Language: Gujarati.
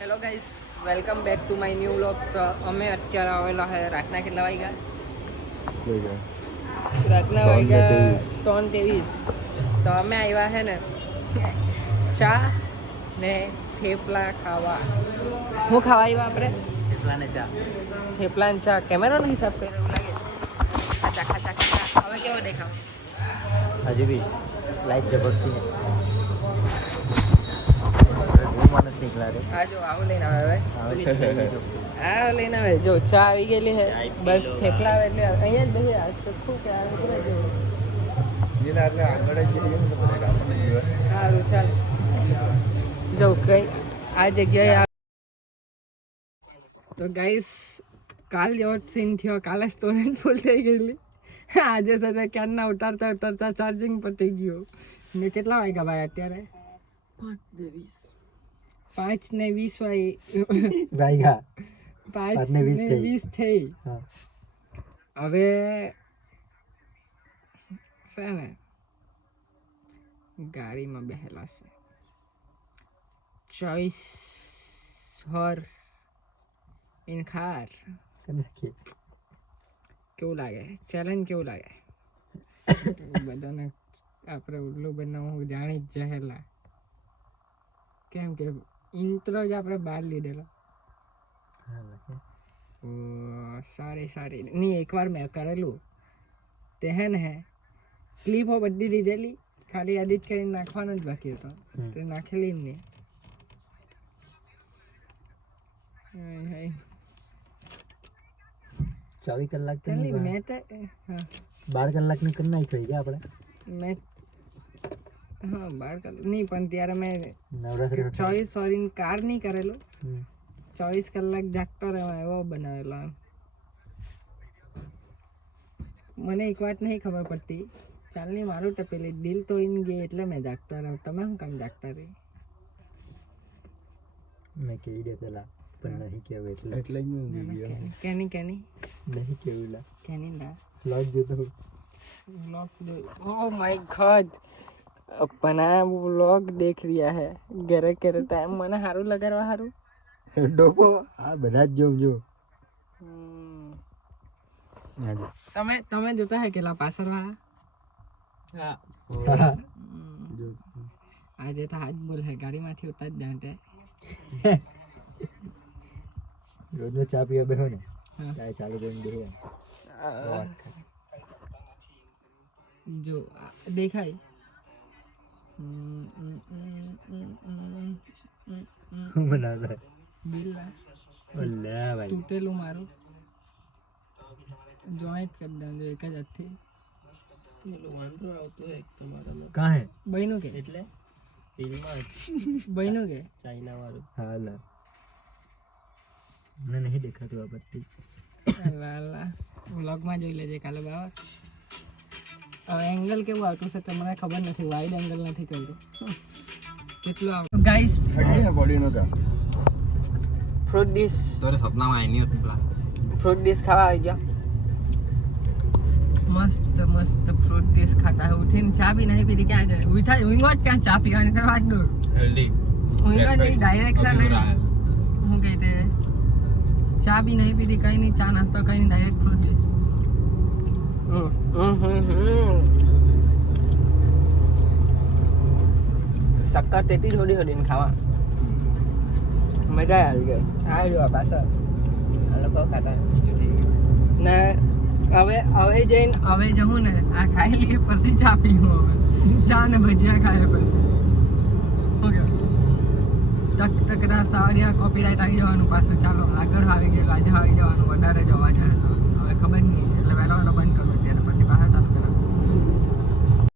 Hello guys, welcome back to my new vlog. તો અમે અત્યારે આવેલા છે રાતના કેટલા વાગ્યા? રાતના વાગ્યા 3:23. તો અમે આવ્યા છે ને ચા ને થેપલા ખાવા. શું ખાવા આવ્યા આપણે? થેપલા ને ચા. કેમેરાનો હિસાબ કર્યો એવું લાગે. ખાચા ખાચા ખાચા. હવે કેવો દેખાવ? હજી બી લાઈટ ઝબકતી હે. આ જો આવું લઈને આવે આ લઈને આવે. જો ચા આવી ગયેલી છે, બસ થેપલા આવે એટલે અહીંયા જ બેસી આ ચોખ્ખું કે આ સારું ચાલ. જો કઈ આ જગ્યાએ તો ગાઈસ કાલ જેવો સીન થયો. કાલે સ્ટોરેજ ફૂલ થઈ ગયેલી. આજે સાથે ક્યારના ઉતારતા ઉતારતા ચાર્જિંગ પતી ગયું. ને કેટલા વાગ્યા ભાઈ અત્યારે? 5:20 વાગ્યા. 5:20 થઈ. હવે છે ને ગાડીમાં બેહેલા છે. ચોઈસ હોર ઇન કાર. કેવું લાગે? ચેલેન્જ કેવું લાગે? બધાને આપણે ઉલ્લુ બનાવવું જાણી જ જહેલા. કેમ કે ઇન્ટ્રો જ આપણે બહાર લીધેલો. સારી નહીં, એકવાર મેં કરેલું તે હે ને ક્લિપો બધી દીધેલી, ખાલી એડિટ કરીને નાખવાનું જ બાકી હતો. તે નાખેલી જ નહીં. ચોવીસ કલાક તો મેં તો 12 કલાકની કરી નાખી ગયા આપણે. મેં 12 કલાક નહીં, પણ ત્યારે મેં નવરાત્રી 24 સોરી કાર નહીં કરેલું. 24 કલાક જાગતો રહેવા એવો બનાવેલો. મને એક વાત નહીં ખબર પડતી. ચાલની મારું ટપેલી દિલ તોડીને ગઈ એટલે મેં જાગતો રહ્યો. તમે શું કામ જાગતા રહી? મેં કહી દે પેલા પણ નહીં કેવું એટલે કેની નહીં કેવું લા કેની ના વ્લોગ જોતો व्लॉग ओह माय गॉड अपना व्लॉग देख रिया है ઘરે ઘરે ટાઈમ મને સારું લગાડવા સારું ડોપો આ બધા જ જો તમે જોતા હે કેલા પાછળ વાળા? હા આજે તો હાથ બોલ હે ગાડીમાંથી ઉતાર જ જાણતે. રોજનો ચા પીવા બેહો ને ચાય ચાલુ કરીને બેહો. જો દેખાય હું બનાવતા બિલ્લા ઓલે ભાઈ તૂટેલું મારું જોઈન્ટ કરી દઉં એક જ હાથથી. કાં હે બહેનું કે એટલે બહેનું કે ચાઇના વાળું હા લા મને નહીં દેખાતું આ બત્તી. વ્લોગમાં જોઈ લેજે કાલે બરાબર. હવે એંગલ કેવું આવતું છે તો મને ખબર નથી. વાઇડ એંગલ નથી કર્યું. કેટલું આવતું ગાઈસ? ફ્રૂટ ડીશ તારે સપનામાં આવી નહીં હતું. ફ્રૂટ ડીશ ખાવા આવી ગયા. મસ્ત મસ્ત ફ્રૂટ ડીશ ખાતા હે. ઉઠીને ચા બી નહીં પીધી. ક્યાં જાય ઉઠા ઊંઘો જ ક્યાં ચા પીવાની કરવા જ દોર હેલ્ધી ઊંઘો નહીં ડાયરેક્શન હું કહે તે ચા બી નહીં પીધી કઈ નહીં. ચા નાસ્તો કઈ નહીં, ડાયરેક્ટ ફ્રૂટ ડીશ. શક્કર તેતી થોડી થોડીને ખાવા મજા આવી ગઈ. આ જો પાછળ આ લોકો ખાતા ને હવે જઈને જવું ને આ ખાઈ લઈએ પછી ચા પીવું. હવે ચા ને ભજીયા ખાય પછી ઓકે ટકટકડા સાવડિયા કોપીરાઇટ આવી જવાનું પાછું. ચાલો આગળ આવી ગયેલું. આજે આવી જવાનું વધારે જવા જાય તો હવે ખબર નહીં.